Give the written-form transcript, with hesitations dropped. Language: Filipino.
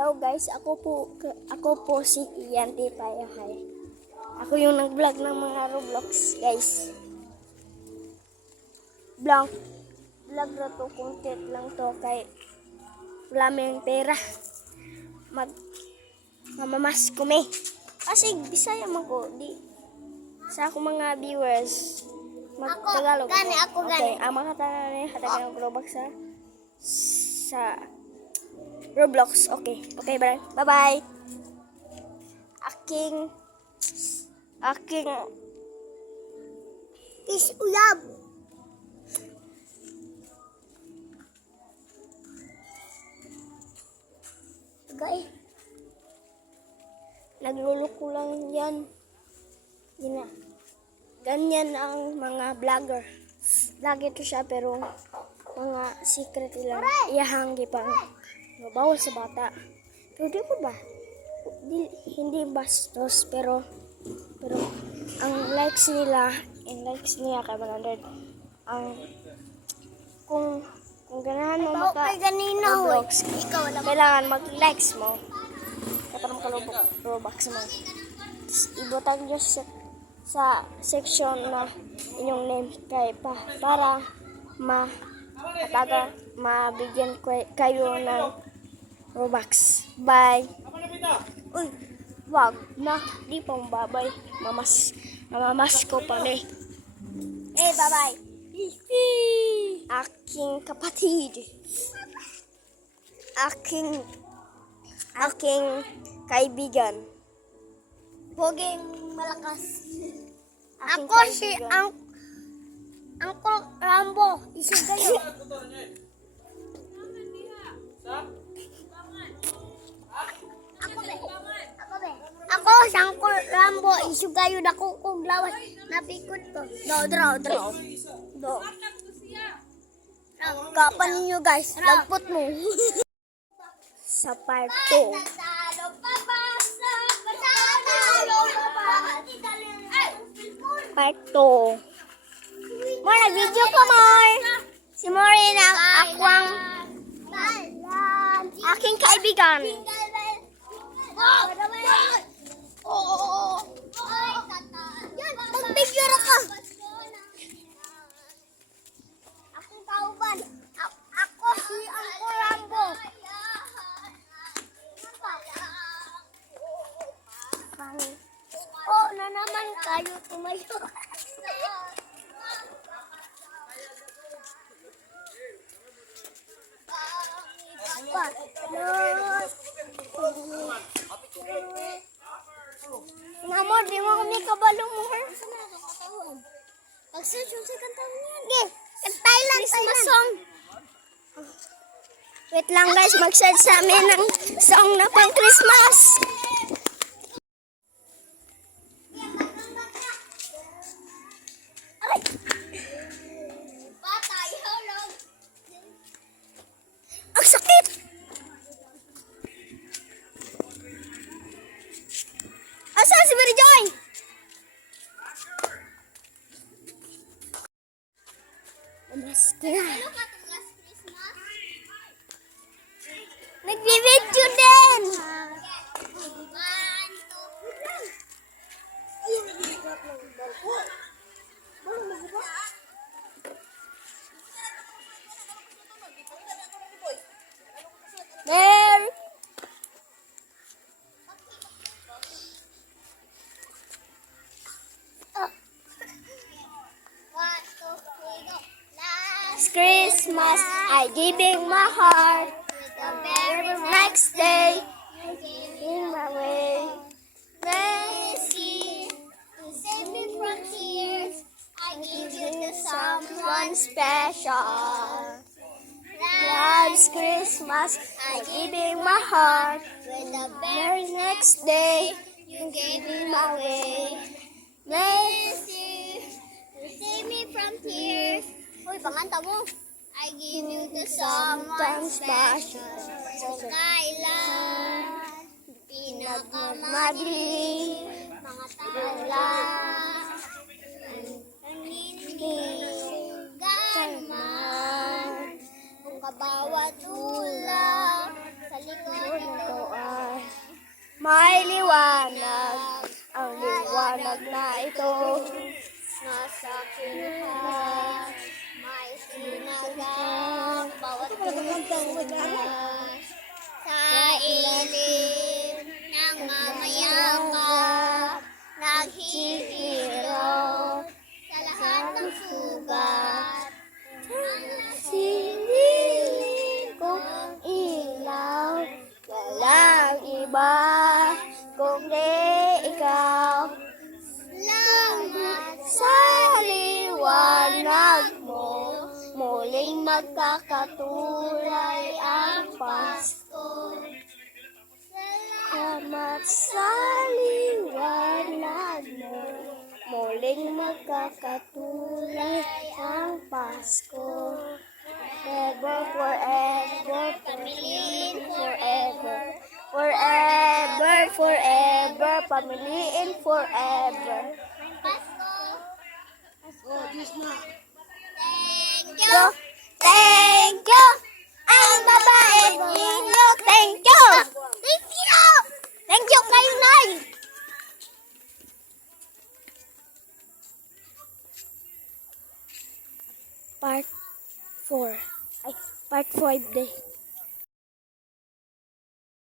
Hello guys, ako po si Ian Tipayahay. Ako yung nag-vlog ng mga Roblox guys. Vlog na to, content lang to kay wala may pera. Mamamas kumi. Kasi Bisaya man ko di sa ako mga viewers Tagalog. Okay, ang mga tanan ni hatagan ng Roblox sa Roblox. Okay, bye-bye. Aking is uyab. Guys, nagluluko lang yan. Ganyan ang mga vlogger. Vlog ito siya pero mga secret lang. Iyahanggi pang bawal sa bata. Pero di ko ba? Hindi bastos pero ang likes niya kay 100. Kung ganahan mo Roblox, kailangan mag-likes mo. Para makalubok Robux mo. Ibutang nyo sa section na inyong name para mabigyan kayo ng Robux. Bye. Uy, wag na, di pang babay. Mamamas ko pa eh. Bye-bye. Aking kapatid. Aking kaibigan. Poging malakas. Aking Ako si Uncle Rambo. Isip kayo. Ako si Uncle Rambo. Isip kayo na kung lawas. Napikot ko. Draw. Kapan ninyo guys. Lagpot mo. Sa part 2. Part 2. More, nag-video ko, More. Si More na ako ang aking kaibigan. Mag-video na ka. Akong kauban. Ako si Uncle Rambo. Na naman kayo tumayo. Namor, di mo kami kabalo mo. Mag-search yung second time niya. Thailand song. Wait lang guys, mag-search sa amin ng song na pang Christmas. Ang sakit! Asan si Mary Joy? Nag-video din! There! Last Christmas, I giving my heart. The very next day, you gave my way. Mercy, to save me from tears, I give you to someone Special. Last Christmas, I giving my heart. With the Very next day, you gave be my way. mercy, to save me from tears. Uy, panganta mo. I give you to someone special. Kung kailan pinakamadilim mga talan, ang ninigan man, kung kabawat ulam sa likod nito may liwanag. Ang liwanag na ito. Nasa kinuha, may sinagang bawat tumas. Sa ilalim ng mamayabang, naghihirap sa lahat ng sugat. Singin kong ilaw, walang iba kundi ikaw. Salamat Sa liwanag mo, muling magkakatulay ang Pasko. Salamat sa liwanag mo, muling magkakatulay ang Pasko. Forever, forever, pamiliin forever. Forever, forever, pamiliin forever. Pasko. Thank Thank you, you. thank you. Ang babait ninyo, thank you. Thank you. Thank you kayo, Nay. Part 4. Ay, part 5 day.